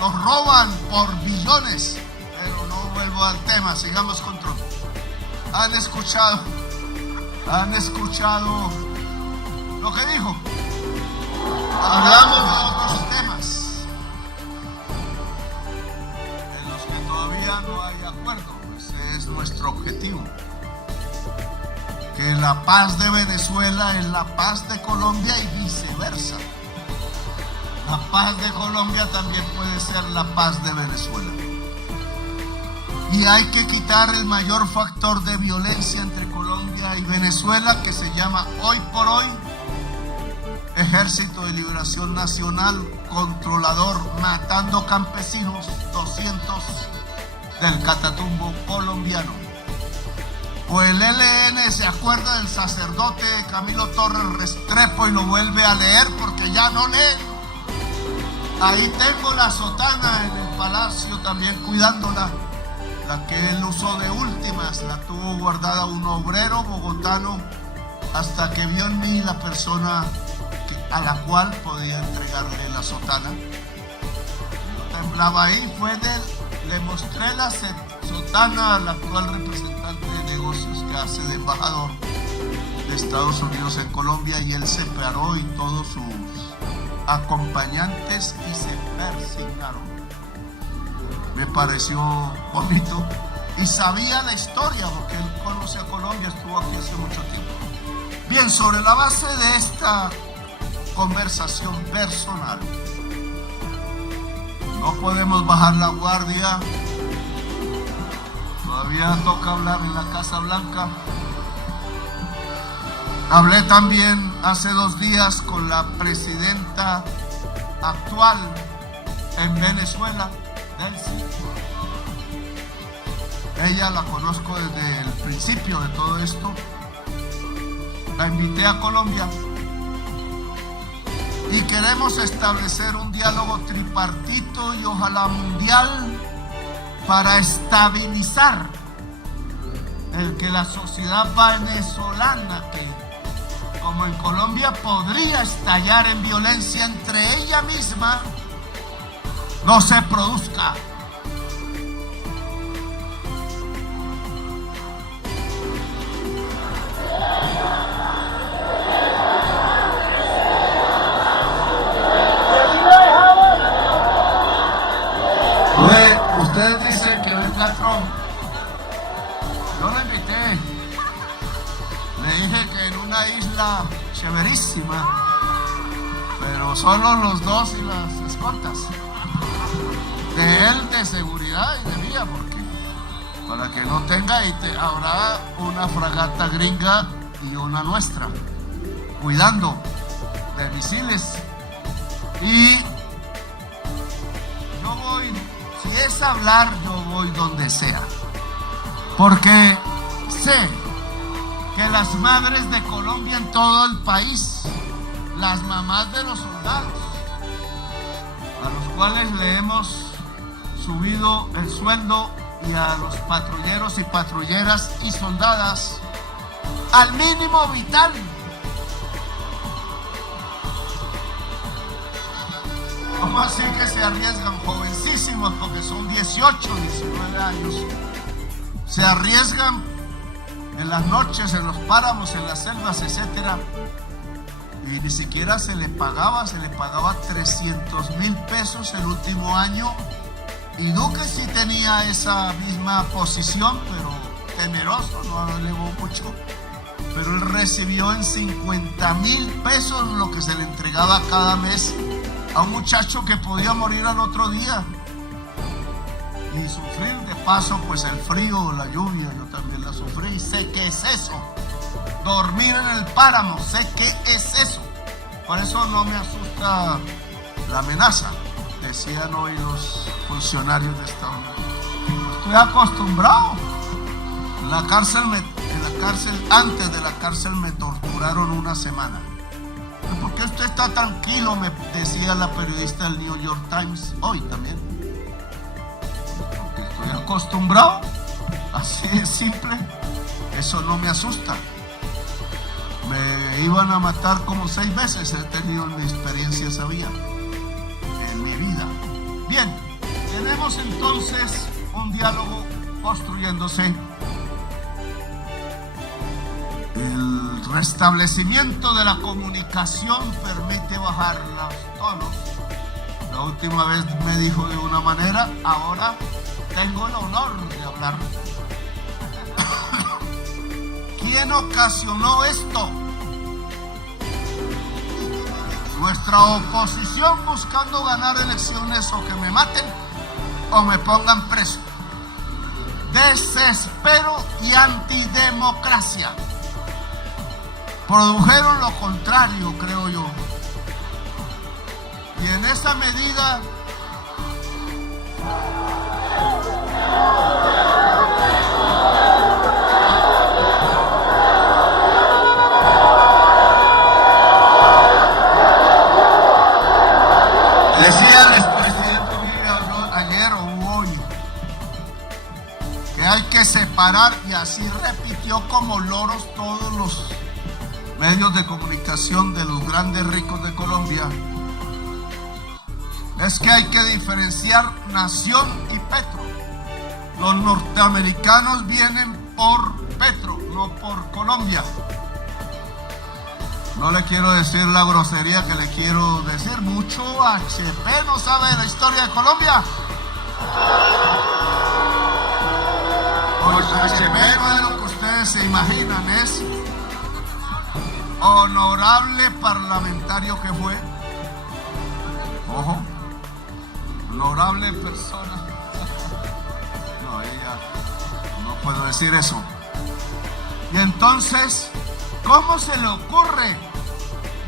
Los roban por billones. Pero no vuelvo al tema, sigamos con Trump. ¿Han escuchado lo que dijo? Hablamos de otros temas. temas en los que todavía no hay acuerdo. Ese es nuestro objetivo. Que la paz de Venezuela es la paz de Colombia y viceversa. La paz de Colombia también puede ser la paz de Venezuela. Y hay que quitar el mayor factor de violencia entre Colombia y Venezuela, que se llama hoy por hoy Ejército de Liberación Nacional controlador, matando campesinos, 200 del Catatumbo colombiano. O el ELN se acuerda del sacerdote Camilo Torres Restrepo y lo vuelve a leer porque ya no lee. Ahí tengo la sotana en el palacio también cuidándola, la que él usó de últimas, la tuvo guardada un obrero bogotano hasta que vio en mí la persona a la cual podía entregarle la sotana. Yo temblaba ahí, fue de él, le mostré la sotana al actual representante de negocios que hace de embajador de Estados Unidos en Colombia, y él se paró y todos sus acompañantes y se persignaron. Me pareció bonito y sabía la historia porque él conoce a Colombia, estuvo aquí hace mucho tiempo. Bien, sobre la base de esta conversación personal, no podemos bajar la guardia, todavía toca hablar en la Casa Blanca. Hablé también hace 2 días con la presidenta actual en Venezuela, Delcy. Ella la conozco desde el principio de todo esto. La invité a Colombia y queremos establecer un diálogo tripartito y ojalá mundial para estabilizar el que la sociedad venezolana, que como en Colombia podría estallar en violencia entre ella misma, no se produzca. Ustedes dicen que venga Trump. Yo lo invité. Le dije que en una isla chéverísima, pero solo los 2 y las escoltas. De él, de seguridad y de mía, porque para que no tenga, habrá una fragata gringa y una nuestra, cuidando de misiles. Y yo voy, si es hablar, yo voy donde sea, porque sé que las madres de Colombia en todo el país, las mamás de los soldados, a los cuales le hemos subido el sueldo, y a los patrulleros y patrulleras y soldadas al mínimo vital, ¿cómo así que se arriesgan? Jovencísimos, porque son 18, 19 años, se arriesgan en las noches, en los páramos, en las selvas, etcétera, y ni siquiera se le pagaba 300,000 pesos el último año. Y Duque sí tenía esa misma posición, pero temeroso, no elevó mucho, pero él recibió en 50,000 pesos lo que se le entregaba cada mes a un muchacho que podía morir al otro día y sufrir de paso pues el frío, la lluvia. Yo también la sufrí y sé qué es eso, dormir en el páramo, sé qué es eso. Por eso no me asusta la amenaza, decían hoy los funcionarios de Estados Unidos. Estoy acostumbrado. En la cárcel, antes de la cárcel me torturaron una semana. ¿Por qué usted está tranquilo?, me decía la periodista del New York Times hoy también. Porque estoy acostumbrado, así de simple. Eso no me asusta. Me iban a matar como 6 veces, he tenido en mi experiencia esa vía en mi vida. Bien, tenemos entonces un diálogo construyéndose. El restablecimiento de la comunicación permite bajar los tonos La última vez me dijo de una manera, ahora tengo el honor de hablar. ¿Quién ocasionó esto? Nuestra oposición buscando ganar elecciones o que me maten o me pongan preso. Desespero y antidemocracia. Produjeron lo contrario, creo yo. Y en esa medida decía el expresidente ayer o hoy que hay que separar, y así repitió como loros todos los medios de comunicación de los grandes ricos de Colombia. Es que hay que diferenciar nación y petro. Los norteamericanos vienen por petro, no por Colombia. No le quiero decir la grosería que le quiero decir. Mucho HP no sabe de la historia de Colombia. Pues HP no es lo que ustedes se imaginan, es honorable parlamentario que fue. Ojo, honorable persona. No, ella no puedo decir eso. Y entonces, ¿cómo se le ocurre?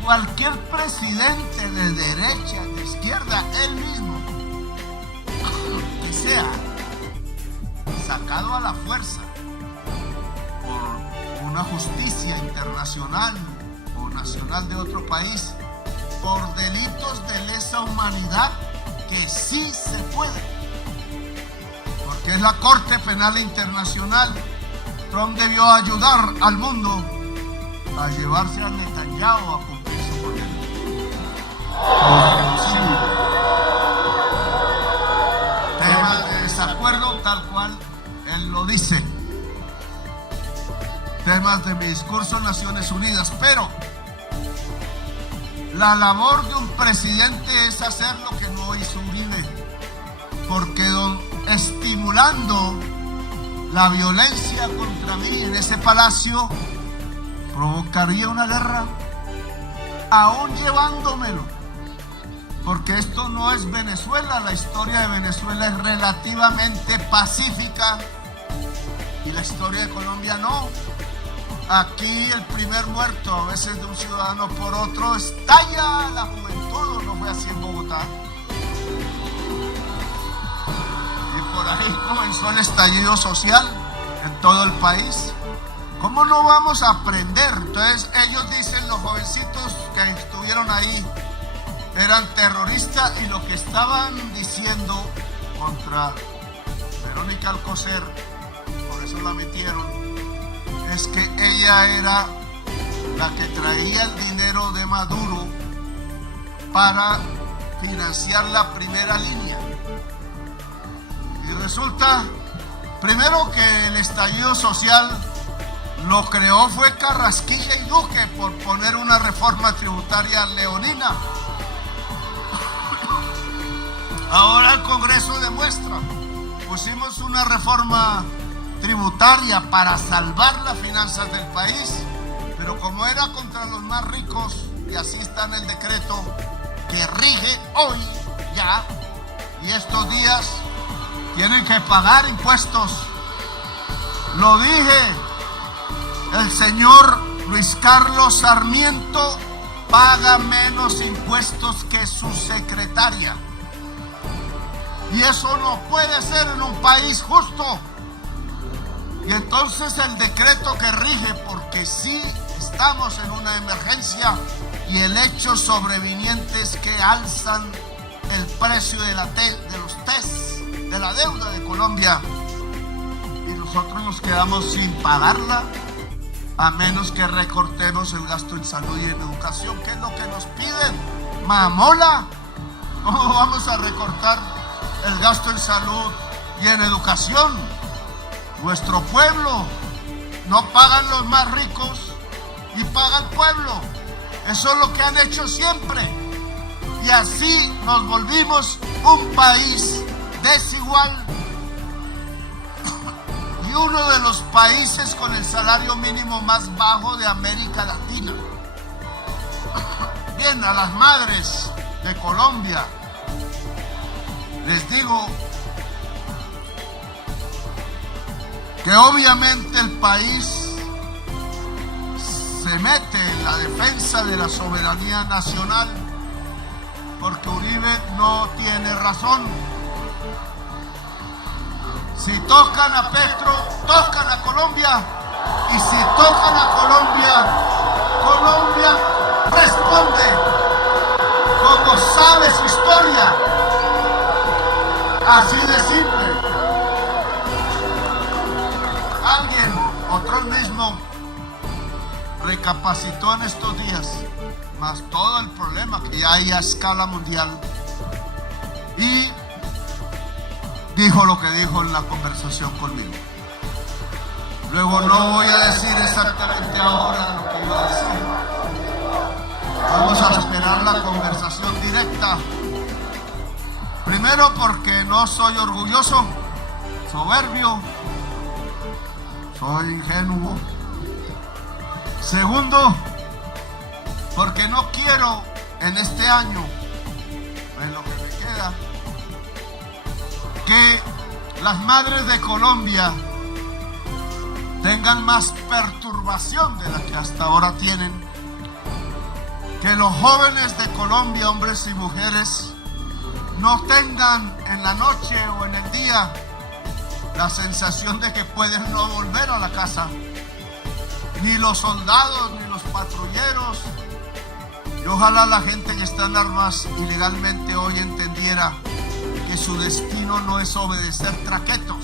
Cualquier presidente de derecha, de izquierda, él mismo, que sea sacado a la fuerza por una justicia internacional o nacional de otro país, por delitos de lesa humanidad, que sí se puede, porque es la Corte Penal Internacional. Trump debió ayudar al mundo a llevarse a Netanyahu a cumplir su condena. Tema de desacuerdo, tal cual él lo dice. Temas de mi discurso en Naciones Unidas, pero la labor de un presidente es hacer lo que no hizo Uribe, porque estimulando la violencia contra mí en ese palacio provocaría una guerra, aún llevándomelo, porque esto no es Venezuela. La historia de Venezuela es relativamente pacífica y la historia de Colombia no. Aquí el primer muerto, a veces de un ciudadano por otro, estalla la juventud. ¿No fue así en Bogotá? Y por ahí comenzó el estallido social en todo el país. ¿Cómo no vamos a aprender? Entonces ellos dicen, los jovencitos que estuvieron ahí eran terroristas, y lo que estaban diciendo contra Verónica Alcocer, por eso la metieron, es que ella era la que traía el dinero de Maduro para financiar la primera línea. Y resulta, primero, que el estallido social lo creó fue Carrasquilla y Duque por poner una reforma tributaria leonina. Ahora el Congreso demuestra, pusimos una reforma tributaria para salvar las finanzas del país, pero como era contra los más ricos, y así está en el decreto que rige hoy ya, y estos días tienen que pagar impuestos. Lo dije, el señor Luis Carlos Sarmiento paga menos impuestos que su secretaria, y eso no puede ser en un país justo. Y entonces el decreto que rige, porque sí estamos en una emergencia, y el hecho sobreviniente es que alzan el precio de los test, de la deuda de Colombia, y nosotros nos quedamos sin pagarla, a menos que recortemos el gasto en salud y en educación, que es lo que nos piden. Mamola, ¿cómo vamos a recortar el gasto en salud y en educación? Nuestro pueblo, no pagan los más ricos y paga el pueblo. Eso es lo que han hecho siempre. y así nos volvimos un país desigual y uno de los países con el salario mínimo más bajo de América Latina. Bien, a las madres de Colombia les digo que obviamente el país se mete en la defensa de la soberanía nacional porque Uribe no tiene razón. Si tocan a Petro, tocan a Colombia, y si tocan a Colombia, Colombia responde como sabe su historia. Así de simple. Alguien, otro mismo, recapacitó en estos días, más todo el problema que hay a escala mundial, y dijo lo que dijo en la conversación conmigo. Luego no voy a decir exactamente ahora lo que iba a decir. Vamos a esperar la conversación directa. Primero porque no soy orgulloso, soberbio, soy ingenuo. Segundo, porque no quiero en este año, en lo que me queda, que las madres de Colombia tengan más perturbación de la que hasta ahora tienen, que los jóvenes de Colombia, hombres y mujeres, no tengan en la noche o en el día la sensación de que pueden no volver a la casa, ni los soldados, ni los patrulleros. Y ojalá la gente que está en armas ilegalmente hoy entendiera que su destino no es obedecer traquetos,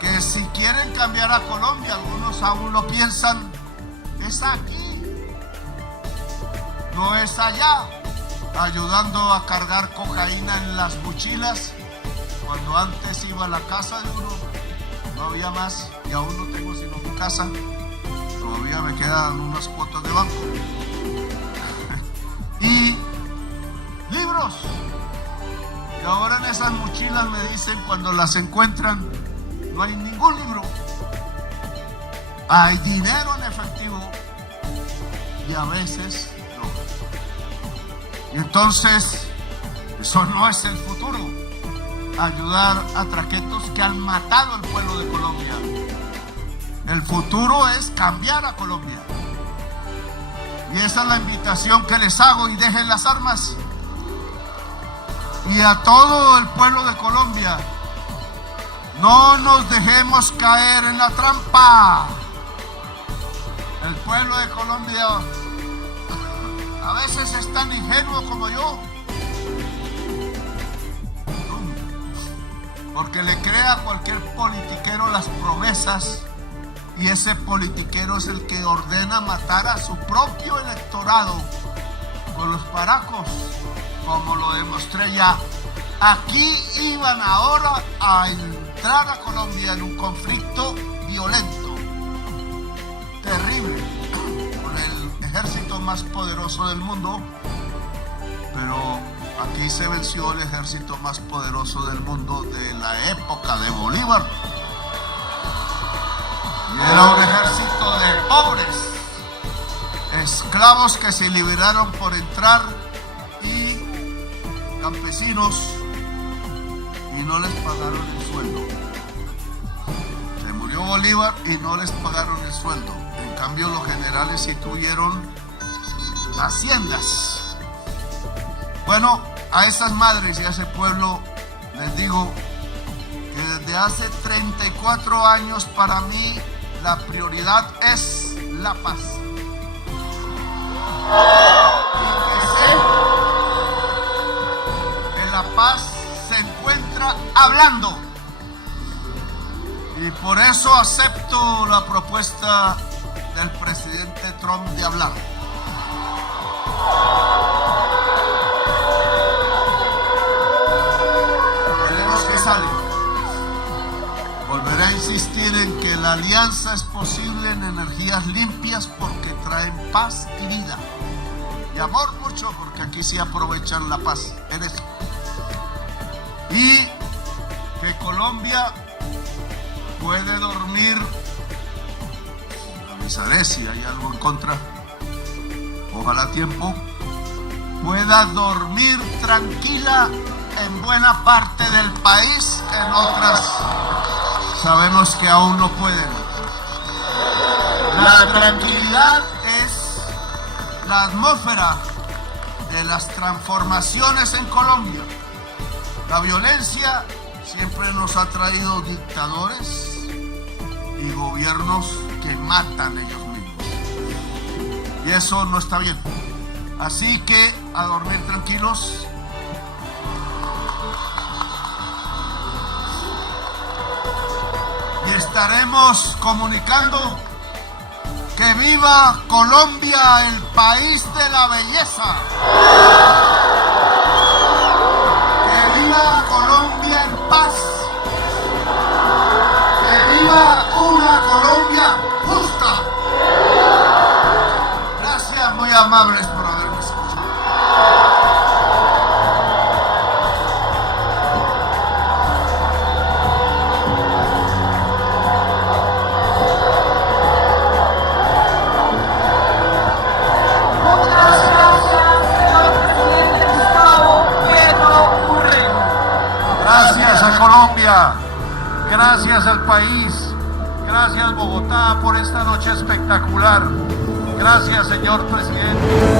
que si quieren cambiar a Colombia, algunos aún lo piensan, es aquí, no es allá, ayudando a cargar cocaína en las mochilas, cuando antes iba a la casa de uno, no había más, y aún no tengo sino mi casa, todavía me quedan unas cuotas de banco. Y libros. Y ahora en esas mochilas me dicen, cuando las encuentran, no hay ningún libro. Hay dinero en efectivo y a veces no. Y entonces, eso no es el futuro. Ayudar a traquetos que han matado al pueblo de Colombia. El futuro es cambiar a Colombia. Y esa es la invitación que les hago, y dejen las armas. Y a todo el pueblo de Colombia, no nos dejemos caer en la trampa. El pueblo de Colombia a veces es tan ingenuo como yo, porque le crea a cualquier politiquero las promesas, y ese politiquero es el que ordena matar a su propio electorado con los paracos, como lo demostré ya. Aquí iban ahora a entrar a Colombia en un conflicto violento, terrible, con el ejército más poderoso del mundo, pero aquí se venció el ejército más poderoso del mundo de la época de Bolívar. Y era un ejército de pobres, esclavos que se liberaron por entrar, y campesinos, y no les pagaron el sueldo. Se murió Bolívar y no les pagaron el sueldo. En cambio, los generales sí tuvieron haciendas. Bueno, a esas madres y a ese pueblo les digo que desde hace 34 años para mí la prioridad es la paz. Y que sé que la paz se encuentra hablando. Y por eso acepto la propuesta del presidente Trump de hablar. Veremos qué sale. Volveré a insistir en que la alianza es posible en energías limpias porque traen paz y vida y amor por mucho porque aquí sí aprovechan la paz en eso. Y que Colombia puede dormir, avisaré si hay algo en contra, ojalá a tiempo, pueda dormir tranquila en buena parte del país, en otras sabemos que aún no pueden. La tranquilidad es la atmósfera de las transformaciones en Colombia. La violencia siempre nos ha traído dictadores y gobiernos que matan ellos mismos. Y eso no está bien. Así que a dormir tranquilos. Y estaremos comunicando que viva Colombia, el país de la belleza. Que viva Colombia en paz. Que viva una Colombia justa. Gracias, muy amables por haberme escuchado. Gracias a Colombia, gracias al país, gracias Bogotá por esta noche espectacular. Gracias, señor presidente.